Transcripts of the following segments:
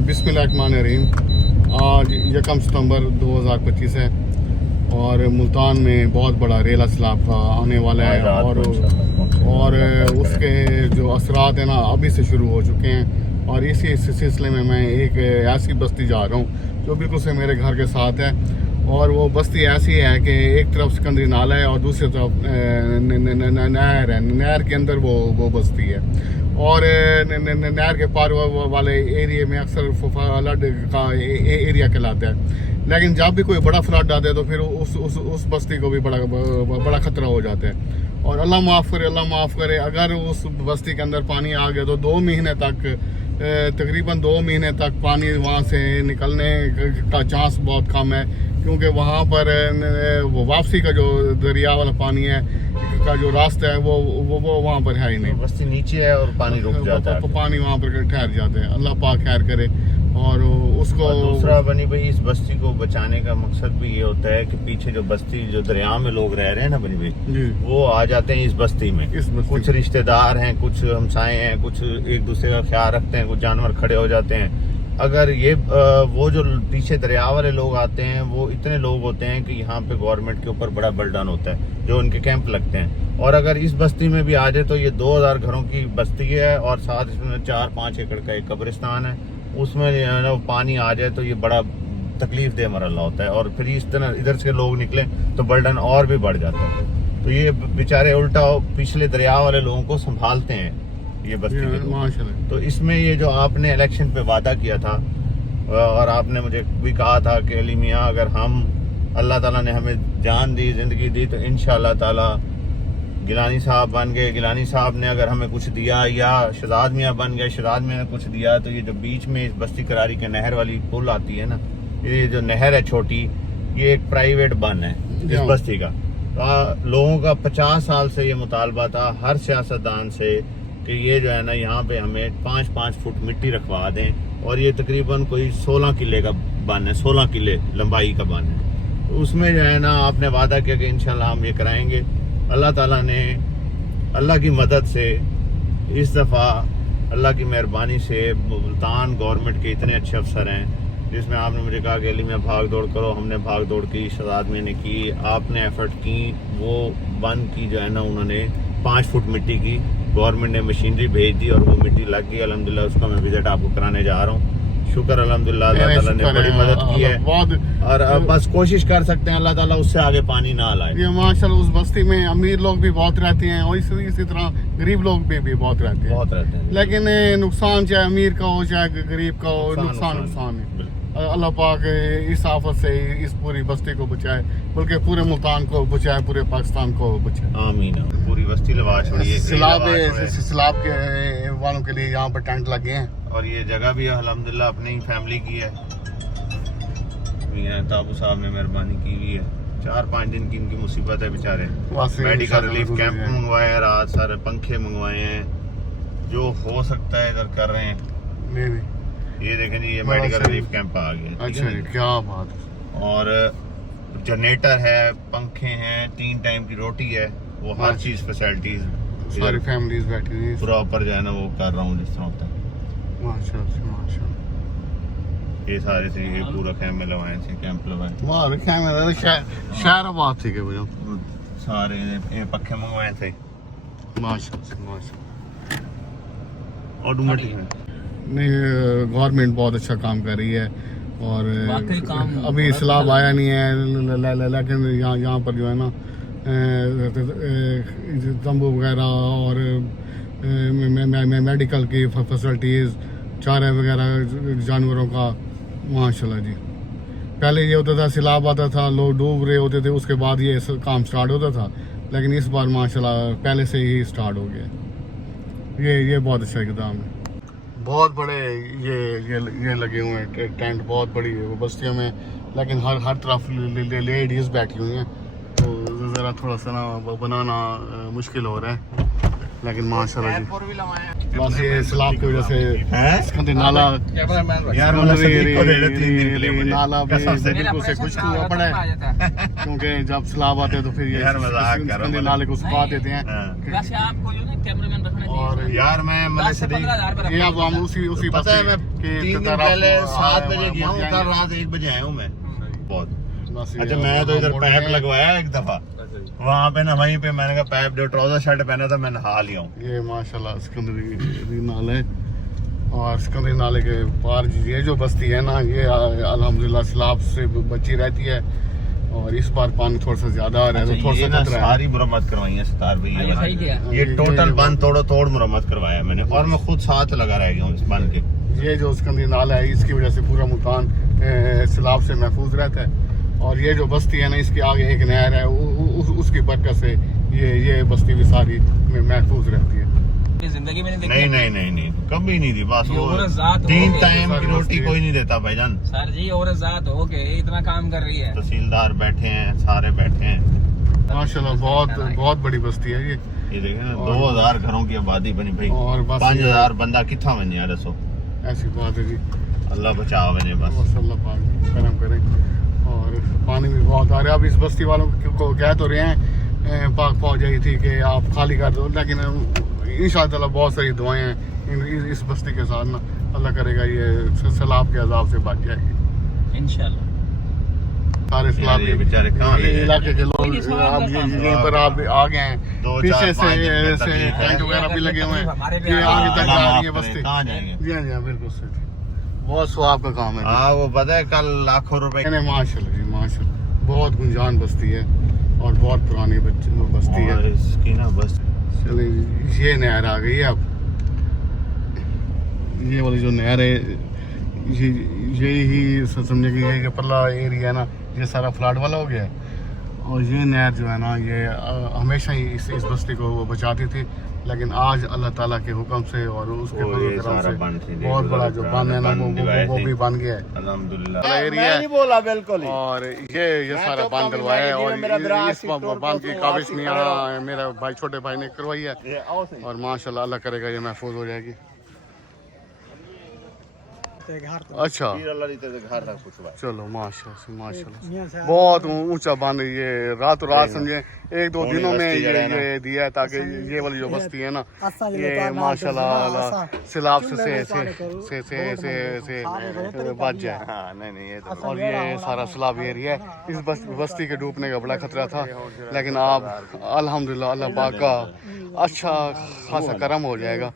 बिस्मिल्लाहिर्रहमानिर्रहीम। आज 1 सितंबर 2025 है और मुल्तान में बहुत बड़ा रेला सैलाब आने वाला है और उसके जो असरात हैं ना अभी से शुरू हो चुके हैं। और इसी सिलसिले में मैं एक ऐसी बस्ती जा रहा हूँ जो बिल्कुल से मेरे घर के साथ है। और वो बस्ती ऐसी है कि एक तरफ सिकंदरी नाला है और दूसरी तरफ नहर है। नहर के अंदर वो बस्ती है और नहर के पार वाले एरिया में अक्सर फ्लड का एरिया कहलाता है। लेकिन जब भी कोई बड़ा फ्लड आता है तो फिर उस बस्ती को भी बड़ा खतरा हो जाता है। और अल्लाह माफ़ करे अगर उस बस्ती के अंदर पानी आ गया तो 2 महीने तक तकरीबन 2 महीने तक पानी वहाँ से निकलने का चांस बहुत कम है, क्योंकि वहाँ पर वापसी का जो दरिया वाला पानी है का जो रास्ता है वो वहाँ पर है ही नहीं। बस्ती नीचे है और पानी रुक जाता है, पानी वहाँ पर ठहर जाते हैं। अल्लाह पाक खैर करे। और उसको और दूसरा बनी भाई, इस बस्ती को बचाने का मकसद भी ये होता है कि पीछे जो बस्ती जो दरिया में लोग रह रहे हैं ना बनी भाई, वो आ जाते हैं इस बस्ती में। कुछ रिश्तेदार हैं, कुछ हमसाए हैं, कुछ एक दूसरे का ख्याल रखते हैं, कुछ जानवर खड़े हो जाते हैं। अगर ये वो जो पीछे दरिया वाले लोग आते हैं वो इतने लोग होते हैं कि यहाँ पे गवर्नमेंट के ऊपर बड़ा बर्डन होता है, जो उनके कैंप लगते हैं। और अगर इस बस्ती में भी आ जाए तो ये 2000 घरों की बस्ती है और साथ इसमें 4-5 एकड़ का एक कब्रिस्तान है। उसमें ना पानी आ जाए तो ये बड़ा तकलीफ दे मरला होता है और फिर इस तरह इधर से लोग निकले तो बर्डन और भी बढ़ जाता है। तो ये बेचारे उल्टा पिछले दरिया वाले लोगों को संभालते हैं ये बस्ती के लोग। तो इसमें ये जो आपने इलेक्शन पे वादा किया था और आपने मुझे भी कहा था कि अली मियाँ अगर हम अल्लाह ताला ने हमें जान दी, जिंदगी दी, तो इंशाअल्लाह ताला गिलानी साहब बन गए, गिलानी साहब ने अगर हमें कुछ दिया, या शहजाद मियाँ बन गए, शहजाद मियाँ ने कुछ दिया, तो ये जो बीच में इस बस्ती करारी के नहर वाली पुल आती है ना, ये जो नहर है छोटी, ये एक प्राइवेट बन है इस बस्ती का। तो लोगों का 50 साल से ये मुतालबा था हर सियासतदान से कि ये जो है ना यहाँ पे हमें 5-5 फुट मिट्टी रखवा दें। और ये तकरीबन कोई 16 किले का बन है, 16 किले लंबाई का बन है। तो उसमें जो है ना आपने वादा किया कि इंशाल्लाह हम ये कराएंगे। अल्लाह ताला ने अल्लाह की मदद से इस दफ़ा अल्लाह की मेहरबानी से मुल्तान गवर्नमेंट के इतने अच्छे अफसर हैं, जिसमें आपने मुझे कहा कि अली में भाग दौड़ करो, हमने भाग दौड़ की, शहजाद में ने की, आपने एफर्ट की। वो बन की जो है ना उन्होंने 5 फुट मिट्टी की गवर्नमेंट ने मशीनरी भेज दी और वो मिट्टी लग गई अल्हम्दुलिल्लाह। उसका मैं विजिट आपको कराने जा रहा हूँ। शुक्र अल्हम्दुलिल्लाह, अल्लाह ताला ने बड़ी मदद की है और अब बस कोशिश कर सकते हैं अल्लाह ताला उससे आगे पानी ना लाए। ये माशाल्लाह उस बस्ती में अमीर लोग भी बहुत रहते हैं और इसी तरह गरीब लोग भी बहुत रहते हैं। लेकिन नुकसान चाहे अमीर का हो चाहे गरीब का हो, नुकसान है। अल्लाह पाक इस आफत से इस पूरी बस्ती को बचाए, बल्कि पूरे मुल्तान को बचाए, पूरे पाकिस्तान को बचाए। आमीन। पूरी बस्ती लगा छोड़िए। सैलाब के वालों के लिए यहाँ पर टेंट लगे हैं और ये जगह भी अल्हम्दुलिल्लाह अपनी ही फैमिली की है। ताबू साहब ने मेहरबानी की हुई है। 4-5 दिन की इनकी मुसीबत है बेचारे। मेडिकल रिलीफ कैंप मंगवाए हैं, रात सारे पंखे मंगवाए हैं, जो हो सकता है इधर कर रहे हैं। ये देखें जी, ये मेडिकल रिलीफ कैंप आ गया। अच्छा, क्या बात है। और जनरेटर है, पंखे हैं, 3 टाइम की रोटी है, वो हर चीज फैसिलिटीज सारी फैमिलीज बैठी हुई प्रॉपर जो है ना वो कर रहा हूँ जिस तरह होता है। माशाल्लाह ये सारे से ये पूरा कैंप में लगाए थे, कैंप लगाए। वाह, कैंप शहर बात थी के भैया सारे ये पक्के मंगवाए थे। माशाल्लाह ऑटोमेटिक है। नहीं, गवर्नमेंट बहुत अच्छा काम कर रही है और अभी सैलाब आया नहीं है, लेकिन यहाँ पर जो है ना तंबू वगैरह और मेडिकल की फैसिलिटीज़, चारे वगैरह जानवरों का, माशाल्लाह जी। पहले ये होता था सैलाब आता था, लोग डूब रहे होते थे, उसके बाद ये काम स्टार्ट होता था, लेकिन इस बार माशाल्लाह पहले से ही स्टार्ट हो गया। ये बहुत अच्छा इक़दाम है। बहुत बड़े ये लगे हुए हैं टेंट, बहुत बड़ी बस्तियों में, लेकिन हर तरफ लेडीज बैठी हुई हैं, तो ज़रा थोड़ा सा ना बनाना मुश्किल हो रहा है। लेकिन माशाल्लाह जी बस ये सैलाब की वजह से सिकंदर नाला यार मतलब सदीक को दे दे 3 दिन के लिए मुझे नाला भी बिल्कुल से खुश्क हुआ पड़ा है क्योंकि जब सैलाब आते हैं तो फिर ये यार मजाक कर रहा हूं, सिकंदर नाले को सुखा देते हैं। वैसे आपको जो ना कैमरामैन रखना चाहिए। और यार मैं मतलब सदीक ये अब हम उसी पता है मैं के 3 दिन तरफ पहले 7 बजे आए गया हूँ, हैं। कल रात 1 बजे आया हूँ मैं। बहुत बस ये अच्छा मैं तो इधर हम पैप मोड़ रहे लगवाया एक दफा वहाँ पे ना, वहीं पे मैंने कहा पैप जो ट्राउजर शर्ट पहना था मैं नहा लिया हूँ। हैं। ये माशाल्लाह सिकंदरी नाला है और सिकंदरी नाले के पार ये जो बस्ती है ना ये अल्हम्दुलिल्लाह सैलाब से बची रहती है और इस बार पानी थोड़ा सा ज्यादा आ रहा है तो थोड़ा ये सा ना खतरा है। सारी मुरम्मत करवाई है सितार भाई हाँ, ये सही किया। ये टोटल बंद तोड़ो तोड़ मुरम्मत करवाया मैंने और मैं खुद साथ लगा रह गया हूँ इस बंद के। ये जो सिकंदरी नाला है इसकी वजह से पूरा मुल्तान सैलाब से महफूज रहता है और ये जो बस्ती है ना इसके आगे एक नहर है उसकी बरकत से ये बस्ती भी सारी महफूज रहती है। जिंदगी में नहीं नहीं कभी नहीं दी बस ये वो औरत जात हो 3 गई। टाइम की सारी रोटी बस्ती कोई नहीं देता भाईजान। सर जी और जात हो के इतना काम कर रही है। तहसीलदार बैठे हैं सारे बैठे हैं माशाल्लाह बहुत बड़ी बस्ती है ये देखे ना 2000 घरों की आबादी बनी भाई और बस 5000 बंदा कितना बन यार दसो। ऐसी बात है जी। अल्लाह बचाओ बने बस। बस अल्लाह पाक करम करे और पानी भी बहुत आ रहा है। अब इस बस्ती वालों को कह तो रहे हैं पाक फौज आई थी कि आप खाली कर दो लेकिन इंशाअल्लाह बहुत सारी दुआएं हैं इस बस्ती के साथ ना अल्लाह करेगा ये सैलाब के अजाब से बच जाएगी इंशाल्लाह। सारे सैलाब ये बेचारे कहाँ ले गए? इलाके के लोग अब यहीं पर आप आ गए हैं दो, पीछे चार, पाँच दिन में से तकलीफ है। टेंट वगैरह भी लगे हुए हैं हमारे भी ये आगे तक अल्लाह जा रही माफ है करे, बस्ती। कहाँ जाएंगे? जी हाँ बिल्कुल सही बहुत स्वाब का काम है। हाँ वो पता है कल लाखों रुपए नहीं माशाल्लाह जी माशाल्लाह बहुत गुंजान बस्ती है और बहुत पुरानी बस्ती है। और इसकी ना बस चले ये नहर आ गई है अब ये वाली जो नहर है ये ही समझे कि ये पल्ला एरिया है ना ये सारा फ्लड वाला हो गया है और ये नहर जो है ना ये हमेशा ही इस बस्ती को वो बचाती थी लेकिन आज अल्लाह ताला के हुक्म से और उसके वो फजल ये करम सारा से बंद थी, बहुत बड़ा जो बंद है ना वो भी बन गया है अल्हम्दुलिल्लाह। एरिया मैं नहीं बोला बिल्कुल ही। और ये सारा बंद करवाया है और इस बांध की काबिश मियां मेरा भाई छोटे भाई ने करवाई है ये आओ सही। और माशाल्लाह अल्लाह करेगा ये महफूज हो जाएगी। अच्छा फिर अल्लाह रीते से घर रख कुछ बात। चलो माशाल्लाह बहुत ऊंचा बांध ये रातों रात समझे 1-2 दिनों में ये दिया है ताकि ये वाली जो बस्ती है ना ये माशाल्लाह सैलाब से बच जाए। हाँ नहीं ये तो और ये सारा सैलाब एरिया है इस बस्ती के डूबने का बड़ा खतरा था लेकिन अब अल्हम्दुलिल्लाह अल्लाह पाक का अच्छा खासा करम हो जाएगा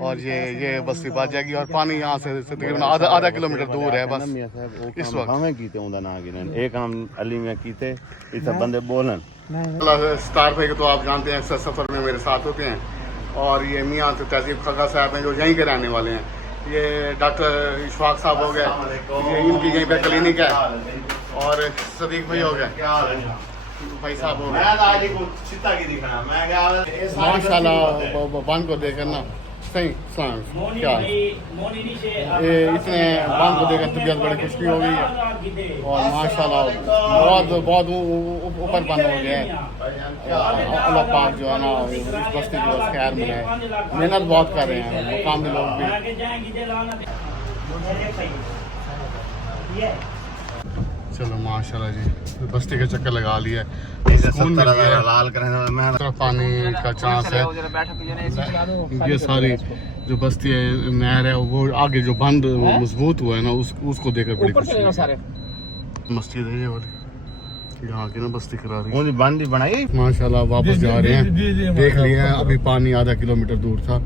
और ये बस्ती बच जाएगी और पानी यहाँ से तकरीबन आधा किलोमीटर दूर है बस इस वक्त। हमें कीते उनका ना गिनन एक हम अली में कीते इस बंदे बोलन स्टार भाई को तो आप जानते हैं सफर में मेरे साथ होते हैं और ये मियाँ तहजीब खगा साहब हैं जो यहीं के रहने वाले हैं। ये डॉक्टर इशफाक साहब हो गए ये इनकी यहीं पे क्लिनिक है और सदीक भाई हो गए भाई साहब हो गए माशाल्लाह बांध को देखकर ना सही क्या ये इतने बांध को देखकर तबीयत बड़ी खुशी हो गई है और माशाल्लाह बहुत ऊपर बंद हो गया है। अल्लाह पाक जो है ना इस बस्ती को खैर में है मेहनत बहुत कर रहे हैं मुकामी लोग भी। चलो माशाल्लाह जी बस्ती का चक्कर लगा लिया सुकून मिल गया है। पानी का चांस है ये सारी जो बस्ती है नहर है वो आगे जो बंद मजबूत हुआ है ना उसको देखकर बड़ी खुशी है। मस्जिद है ये वाली यहाँ की ना बस्ती करा रही है बंद बनाई माशाल्लाह वापस जा रहे हैं देख लिया है अभी पानी आधा किलोमीटर दूर था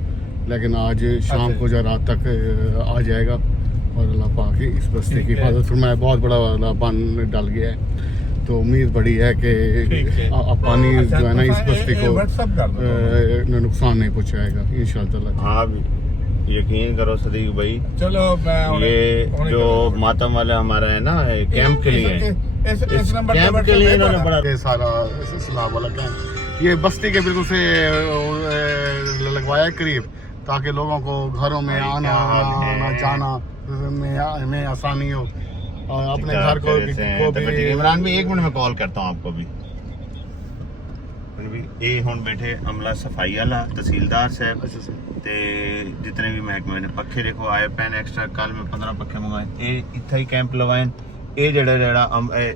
लेकिन आज शाम को या रात तक आ जाएगा और अल्लाह पाक इस बस्ती की हिफाजत फरमाए। बहुत बड़ा पानी डल गया है तो उम्मीद बड़ी है कि अब पानी जो है ना इस बस्ती को नुकसान नहीं पहुँचाएगा इंशाअल्लाह। हाँ यकीन करो सदीक भाई चलो ये जो मातम वाला हमारा है ना कैंप के लिए इस कैंप के लिए इन्होंने बड़ा ये सारा सैलाब वाला कैंप ये बस्ती के बिल्कुल से लगवाया है करीब ताकि लोगों को घरों में आना जाना में आसानी हो और अपने घर को भी। इमरान भी 1 मिनट में कॉल करता हूँ आपको भी ਵੀ ਇਹ ਹੁਣ ਬੈਠੇ ਅਮਲਾ ਸਫਾਈ ਵਾਲਾ ਤਹਿਸੀਲਦਾਰ ਸਾਹਿਬ अच्छा सर ਤੇ ਜਿਤਨੇ ਵੀ ਮਹਿਕਮੇ ਨੇ ਪੱਖੇ ਦੇਖੋ ਆਏ ਪੈਨ ਐਕਸਟਰਾ ਕੱਲ ਮੈਂ 15 ਪੱਖੇ ਮੰਗਾਏ ਇਹ ਇੱਥੇ ਹੀ ਕੈਂਪ ਲਵਾਏ ਇਹ ਜਿਹੜਾ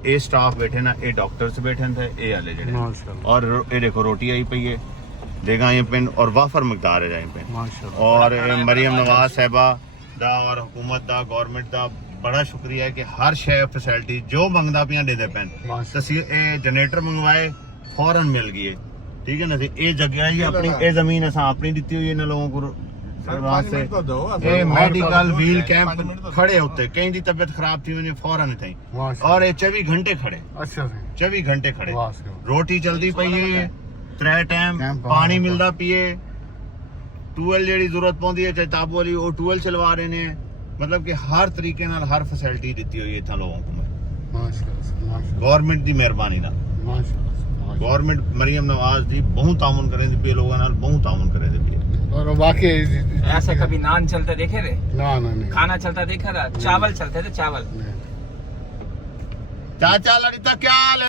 ਇਹ ਸਟਾਫ ਬੈਠੇ ਨਾ ਇਹ ਡਾਕਟਰਸ ਬੈਠੇ ਨੇ ਇਹ ਵਾਲੇ ਜਿਹੜੇ माशाल्लाह और ये देखो रोटी आई पई है देगा ये पेन और वाफर मकदार है यहाँ पे माशाल्लाह और मरियम नवाज साहबा दा और हुकूमत दा गवर्नमेंट दा बड़ा शुक्रिया है कि हर शय फैसिलिटी जो मंगदा पियां दे दे पैन माशाल्लाह तहसील जनरेटर मंगवाए फौरन मिल गई है ठीक है ना जी ये जगह ही अपनी ये जमीन असा अपनी दी हुई है इन लोगों को वास्ते ये मेडिकल व्हील कैंप खड़े होते कहीं दी तबीयत खराब थी उन्हें फौरन थी माशाल्लाह और ये 24 घंटे खड़े अच्छा सर 24 घंटे खड़े वाह सर रोटी चलती पई है 3 टाइम कैंप पानी मिलता पिए टूवेल जेडी जरूरत पौंदी है चाहे ताबू वाली वो टूवेल चलवा रहे ने मतलब कि हर तरीके नाल हर फैसिलिटी दी हुई है इतना लोगों को माशाल्लाह गवर्नमेंट दी मेहरबानी नाल माशाल्लाह गवर्नमेंट मरियम नवाज दी बहुत ताउन करे दी लोगों नाल बहुत ताउन करे दी और वाकई ऐसे कभी नान चलते देखे थे ना ना नहीं खाना चलता देखा था चावल चलते थे चावल नहीं। चाचा लड़िता क्या हाल है